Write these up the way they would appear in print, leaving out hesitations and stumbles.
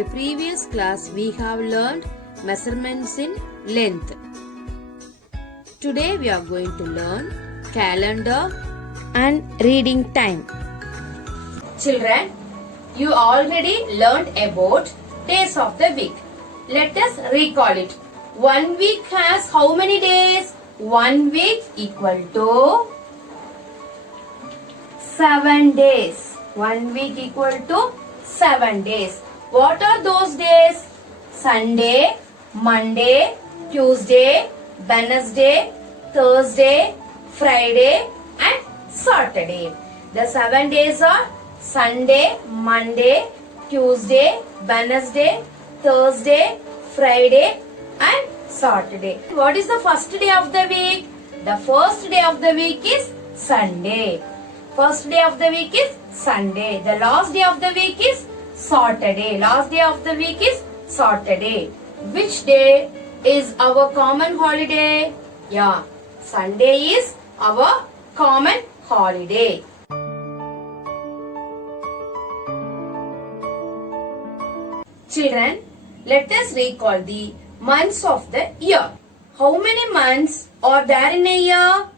the previous class we have learned measurements in length. Today we are going to learn calendar and reading time. Children, you already learned about days of the week. Let us recall it. 1 week has how many days? 1 week equal to 7 days. 1 week equal to 7 days. What are those days? Sunday, Monday, Tuesday, Wednesday, Thursday, Friday and Saturday. The 7 days are Sunday, Monday, Tuesday, Wednesday, Thursday, Friday and Saturday. What is the first day of the week? The first day of the week is Sunday. First day of the week is Sunday. The last day of the week is Saturday. Last day of the week is Saturday. Which day is our common holiday? Yeah, Sunday is our common holiday. Children, let us recall the months of the year. How many months are there in a year?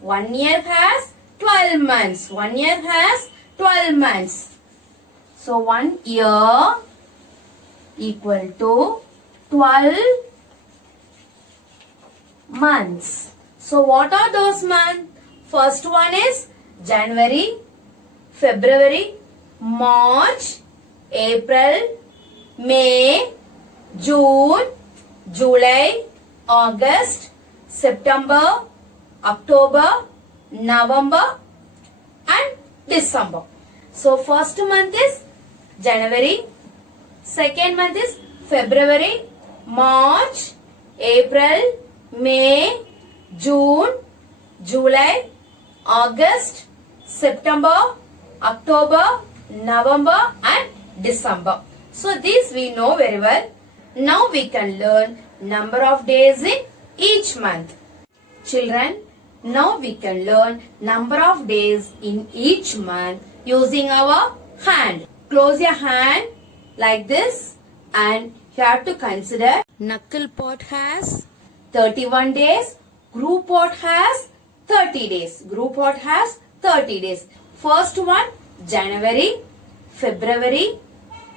1 year has 12 months. 1 year has 12 months. So 1 year equal to 12 months. So what are those months? First one is January, February, March, April, May, June, July, August, September, October, November and December. So first month is January, second month is February, March, April, May, June, July, August, September, October, November and December. So this we know very well. Now we can learn number of days in each month. Children, now we can learn number of days in each month using our hand. Close your hand like this and you have to consider knuckle pot has 31 days, group pot has 30 days. Group pot has 30 days. First one January, February,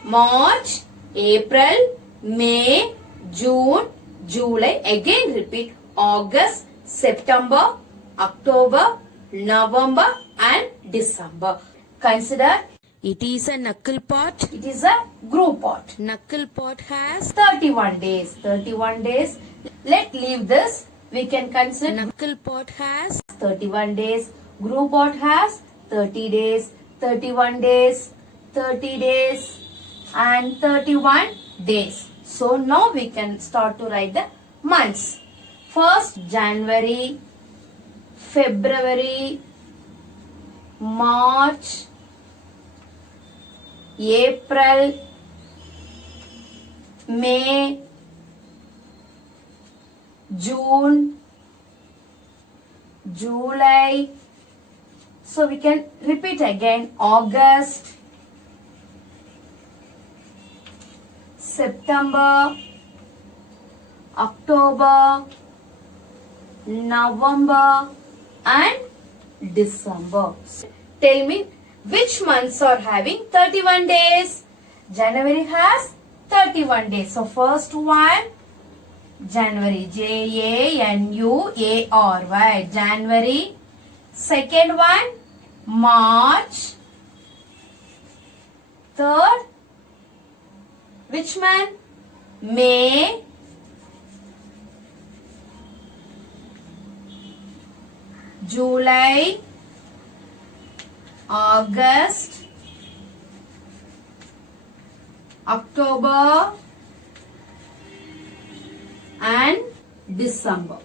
March, April, May, June, July. Again repeat August, September, October, November and December. Consider it is a knuckle pot. It is a group pot. Knuckle pot has 31 days. 31 days. Let's leave this. We can consider knuckle pot has 31 days. Group pot has 30 days. 31 days. 30 days. And 31 days. So now we can start to write the months. First January, February, March, April, May, June, July. So we can repeat again August, September, October, November and December. Tell me which months are having 31 days? January has 31 days. So first one January, January, January. Second one March. Third, which month? May. July, August, October and December.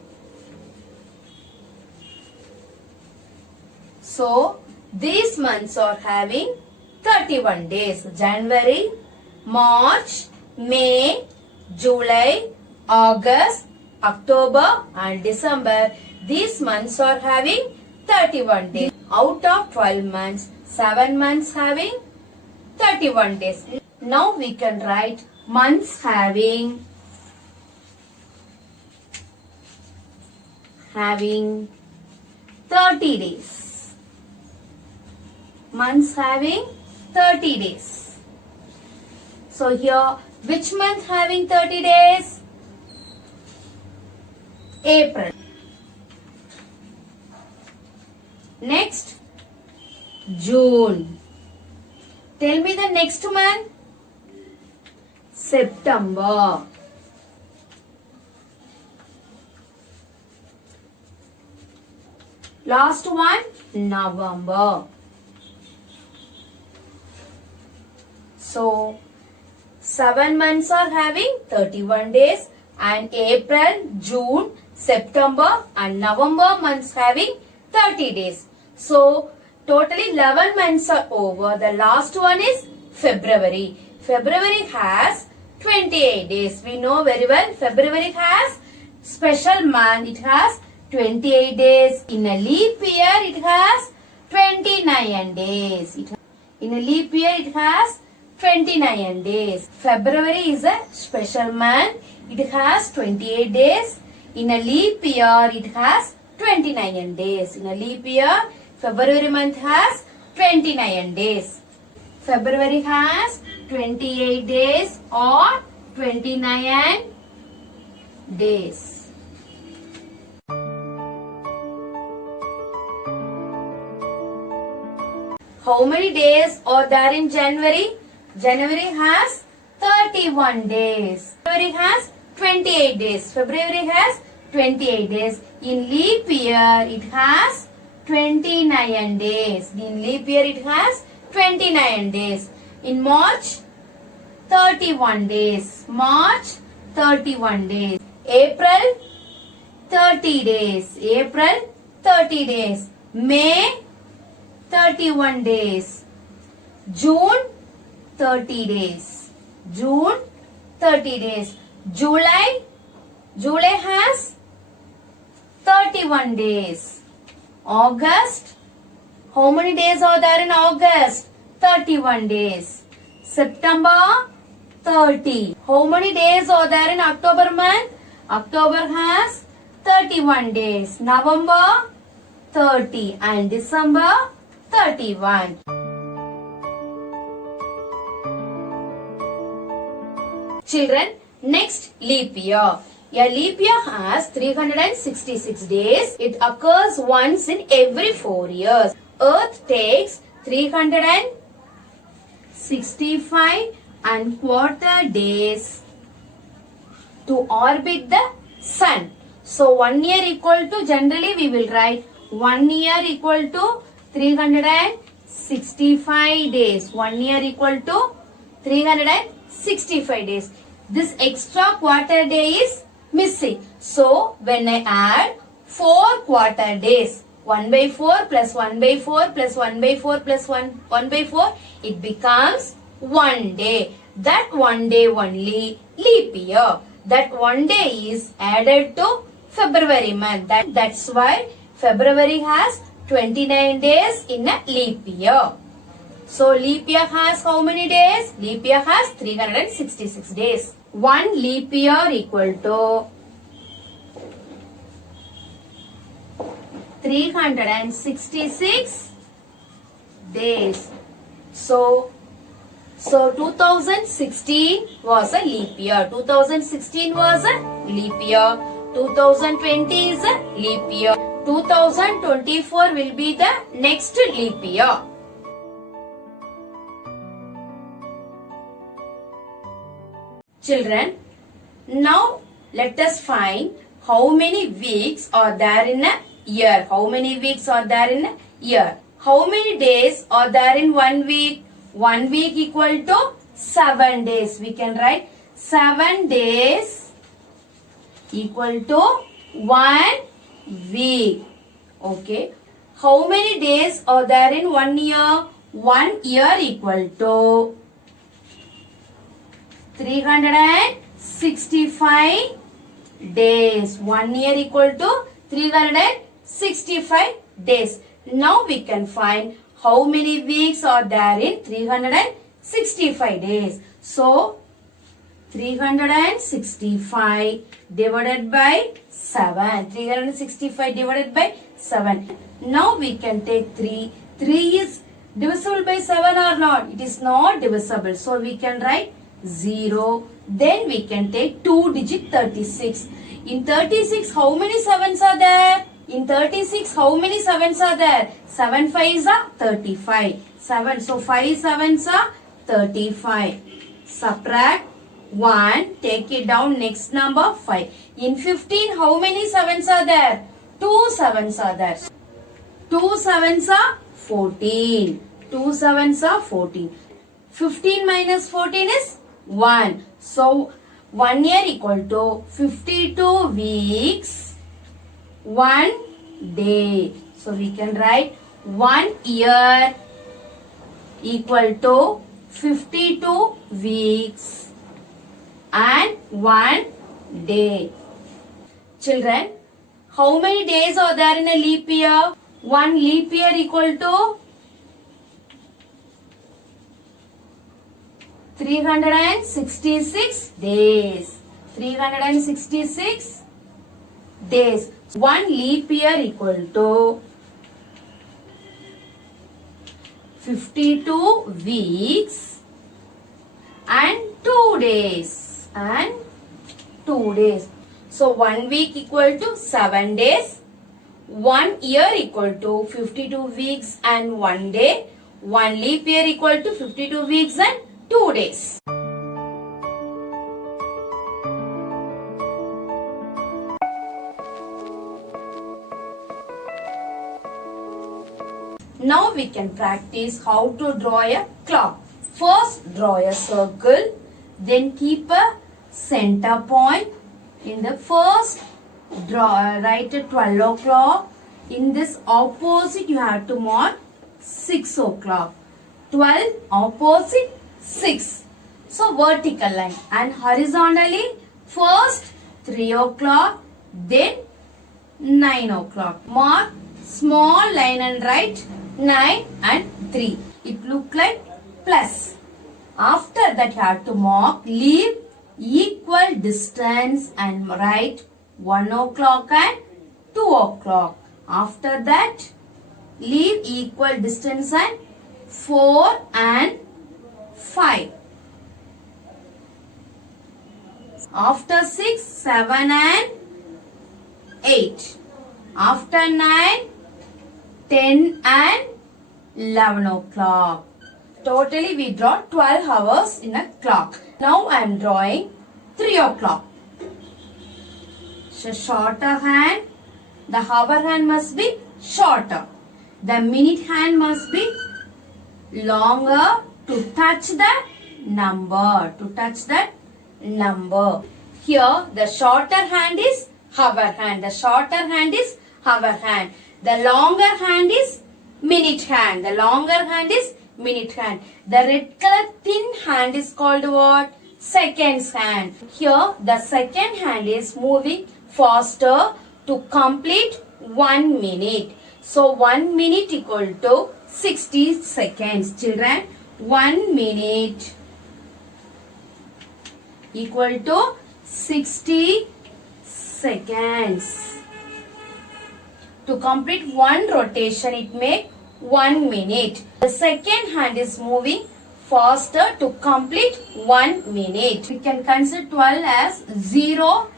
So these months are having 31 days. January, March, May, July, August, October and December. These months are having 31 days. Out of 12 months, 7 months having 31 days. Now we can write months having 30 days. Months having 30 days. So here, which month having 30 days? April. Next, June. Tell me the next month. September. Last one, November. So, 7 months are having 31 days, and April, June, September and November months having 30 days. So, totally 11 months are over. The last one is February. February has 28 days. We know very well February has special month. It has 28 days. In a leap year, it has 29 days. In a leap year, it has 29 days. February is a special month. It has 28 days. In a leap year, it has 29 days. In a leap year, February month has 29 days. February has 28 days or 29 days. How many days are there in January? January has 31 days. February has 28 days. February has 28 days. In leap year, it has 29 days. In leap year, it has 29 days. In March, 31 days. March, 31 days. April, 30 days. April, 30 days. May, 31 days. June, 30 days. June, 30 days. July, July has 31 days. August, how many days are there in August? 31 days. September, 30. How many days are there in October month? October has 31 days. November, 30. And December, 31. Children, next leap year. A leap year has 366 days. It occurs once in every 4 years. Earth takes 365 and quarter days to orbit the sun. So 1 year equal to, generally we will write 1 year equal to 365 days. 1 year equal to 365 days. This extra quarter day is missing. So when I add 4 quarter days, 1 by 4 plus 1 by 4 plus 1 by 4 plus 1 by 4, it becomes 1 day. That 1 day only leap year. That 1 day is added to February month. That's why February has 29 days in a leap year. So leap year has how many days? Leap year has 366 days. 1 leap year equal to 366 days. So 2016 was a leap year. 2016 was a leap year. 2020 is a leap year. 2024 will be the next leap year. Children, now let us find how many weeks are there in a year. How many weeks are there in a year? How many days are there in 1 week? 1 week equal to 7 days. We can write 7 days equal to 1 week. Okay. How many days are there in 1 year? 1 year equal to 365 days. 1 year equal to 365 days. Now we can find how many weeks are there in 365 days. So 365 divided by 7. 365 divided by 7. Now we can take 3. 3 is divisible by 7 or not? It is not divisible. So we can write 0. Then we can take 2 digit 36. In 36, how many 7s are there? In 36, how many 7s are there? 7 5s are 35. 7. So 5 7s are 35. Subtract 1. Take it down. Next number 5. In 15, how many 7s are there? 2 7s are there. 2 7s are 14. 2 7s are 14. 15 minus 14 is 1. So 1 year equal to 52 weeks, 1 day. So we can write 1 year equal to 52 weeks and 1 day. Children, how many days are there in a leap year? 1 leap year equal to 366 days. 366 days. 1 leap year equal to 52 weeks and 2 days. And 2 days. So 1 week equal to 7 days. 1 year equal to 52 weeks and 1 day. 1 leap year equal to 52 weeks and 2 days. Now we can practice how to draw a clock. First draw a circle, then keep a center point. In the first write a 12 o'clock. In this opposite you have to mark 6 o'clock. 12 opposite 6. So vertical line, and horizontally first 3 o'clock, then 9 o'clock. Mark small line and write 9 and 3. It look like plus. After that you have to mark, leave equal distance and write 1 o'clock and 2 o'clock. After that leave equal distance and 4 and 5. After 6, 7 and 8. After 9, 10 and 11 o'clock. Totally we draw 12 hours in a clock. Now I am drawing 3 o'clock. So shorter hand, the hour hand must be shorter. The minute hand must be longer to touch the number. Here the shorter hand is hour hand. The shorter hand is hour hand. The longer hand is minute hand. The red color thin hand is called what? Seconds hand. Here the second hand is moving faster to complete 1 minute. So 1 minute equal to 60 seconds. Children, 1 minute equal to 60 seconds. To complete one rotation, it makes 1 minute. The second hand is moving faster to complete 1 minute. We can consider 12 as 0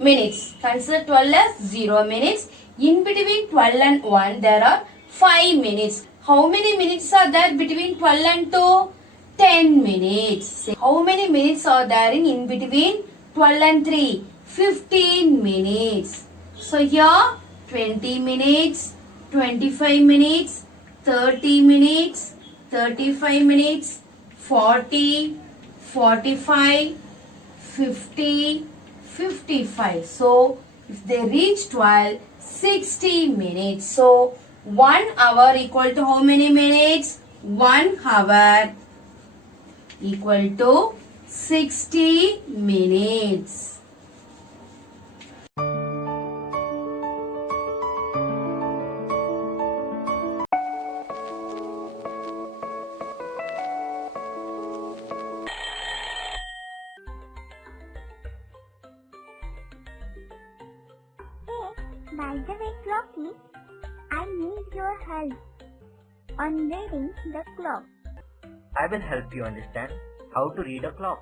minutes. Consider 12 as 0 minutes. In between 12 and 1, there are 5 minutes. How many minutes are there between 12 and 2? 10 minutes. How many minutes are there in between 12 and 3? 15 minutes. So here 20 minutes, 25 minutes, 30 minutes, 35 minutes, 40, 45, 50, 55. So if they reach 12, 60 minutes. So 1 hour equal to how many minutes? 1 hour equal to 60 minutes. By the way, Clocky, I need your help on reading the clock. I will help you understand how to read a clock.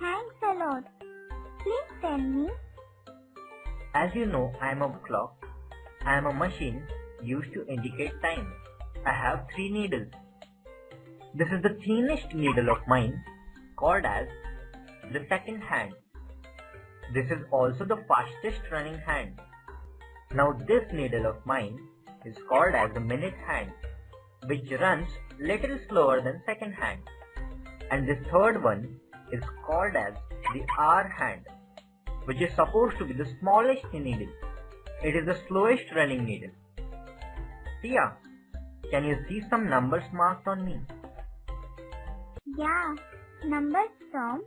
Thanks a lot. Please tell me. As you know, I am a clock. I am a machine used to indicate time. I have 3 needles. This is the thinnest needle of mine, called as the second hand. This is also the fastest running hand. Now this needle of mine is called as the minute hand, which runs little slower than second hand. And this third one is called as the hour hand, which is supposed to be the smallest needle. It is the slowest running needle. Tia, can you see some numbers marked on me? Yeah, numbers from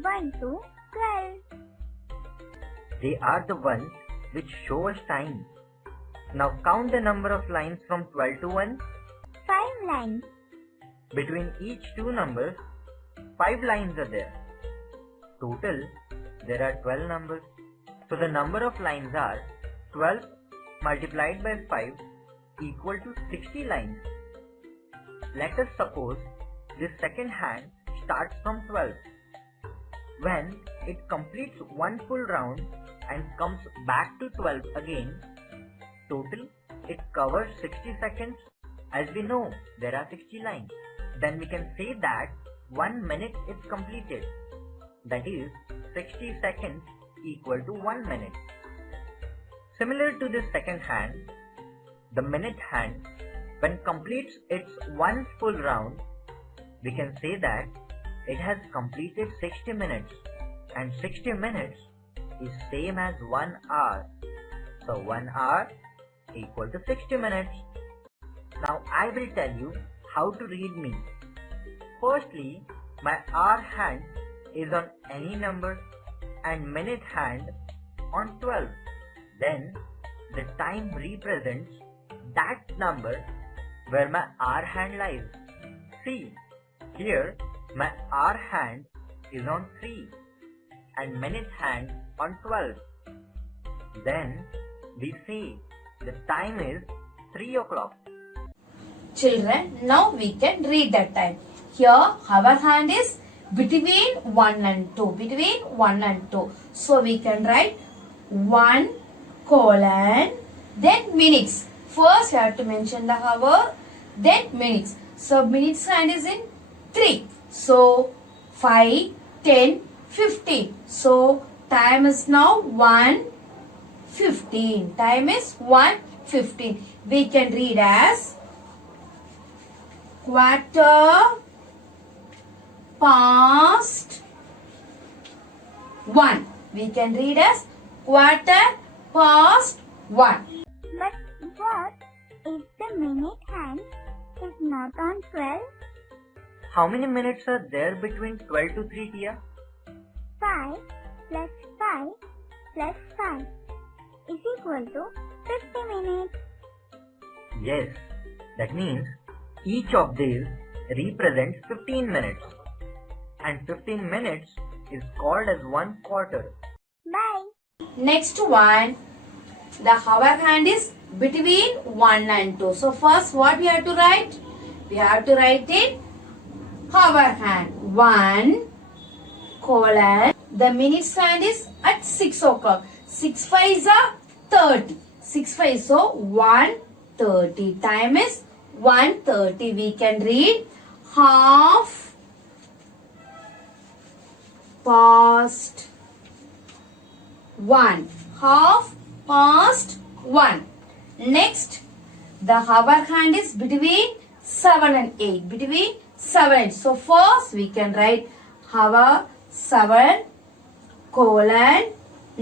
1 to 12. They are the ones which show us time. Now count the number of lines from 12 to 1. 5 lines. Between each two numbers, 5 lines are there. Total, there are 12 numbers. So the number of lines are 12 multiplied by 5 equal to 60 lines. Let us suppose this second hand starts from 12. When it completes one full round and comes back to 12 again, total it covers 60 seconds. As we know, there are 60 lines. Then we can say that 1 minute is completed. That is 60 seconds equal to 1 minute. Similar to this second hand, the minute hand, when completes its one full round, we can say that it has completed 60 minutes, and 60 minutes is same as 1 hour. So 1 hour equal to 60 minutes. Now I will tell you how to read me. Firstly, my hour hand is on any number and minute hand on 12. Then the time represents that number where my hour hand lies. See, here my hour hand is on 3 and minute hand on 12. Then we say the time is 3 o'clock. Children, now we can read the time. Here our hand is between 1 and 2. Between 1 and 2. So we can write 1 colon then minutes. First we have to mention the hour, then minutes. So minutes hand is in 3. So 5, 10, 15. So time is now 1:15. Time is 1:15. We can read as quarter past 1. We can read as quarter past 1. But what if the minute hand is not on 12? How many minutes are there between 12 to 3, Tia? 5 plus 5 plus 5 is equal to 50 minutes. Yes, that means each of these represents 15 minutes. And 15 minutes is called as 1 quarter. Bye. Next one, the hour hand is between 1 and 2. So first what we have to write? We have to write it hour hand 1 colon. The minutes hand is at 6 o'clock. 6 5s are 30. 6 5 so 1:30. Time is 1:30. We can read half past 1. Half past 1. Next, the hour hand is between 7 and 8. Between 7 and 8. So first we can write hour 7 colon.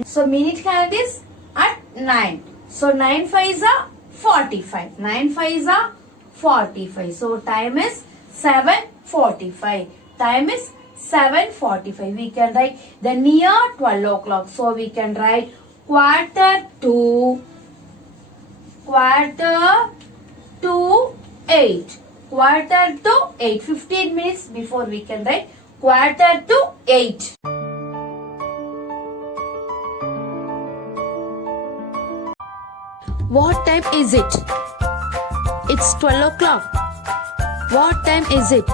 So minute hand is at 9. So 9 5s are 45. 9 5s are 45. So time is 7:45. Time is 7:45. We can write the near 12 o'clock. So we can write quarter to 8. Quarter to 8. 15 minutes before we can write quarter to 8. What time is it? It's 12 o'clock. What time is it?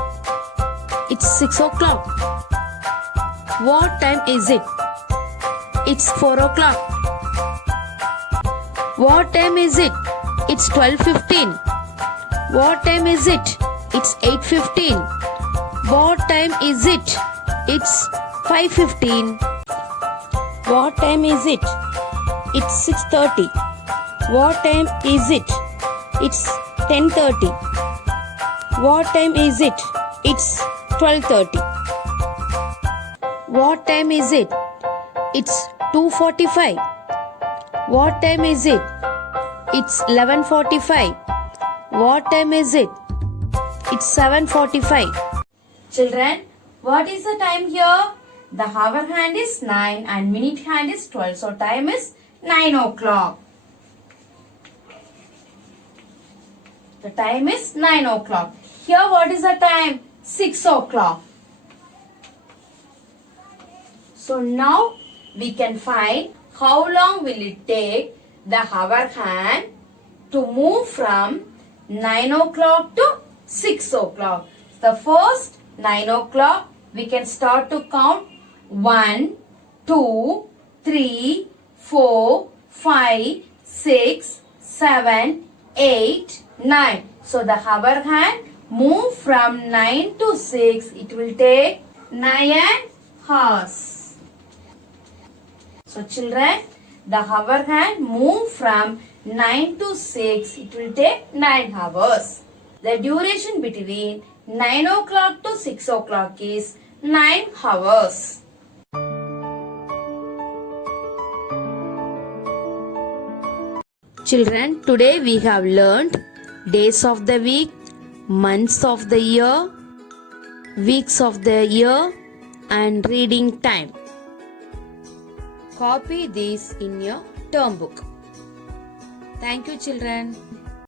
It's 6 o'clock. What time is it? It's 4 o'clock. What time is it? It's 12:15. What time is it? It's 8:15. What time is it? It's 5:15. What time is it? It's 6:30. What time is it? It's 10:30. What time is it? It's 12:30. What time is it? It's 2:45. What time is it? It's 11:45. What time is it? It's 7:45. Children, what is the time here? The hour hand is 9 and minute hand is 12. So time is 9 o'clock. The time is 9 o'clock. Here what is the time? 6 o'clock. So now we can find how long will it take the hour hand to move from 9 o'clock to 6 o'clock. The first 9 o'clock we can start to count 1, 2, 3, 4, 5, 6, 7, 8, 9. So the hour hand move from 9 to 6. It will take 9 hours. So children, the hour hand move from 9 to 6. It will take 9 hours. The duration between 9 o'clock to 6 o'clock is 9 hours. Children, today we have learned days of the week, months of the year, weeks of the year, and reading time. Copy these in your term book. Thank you, children.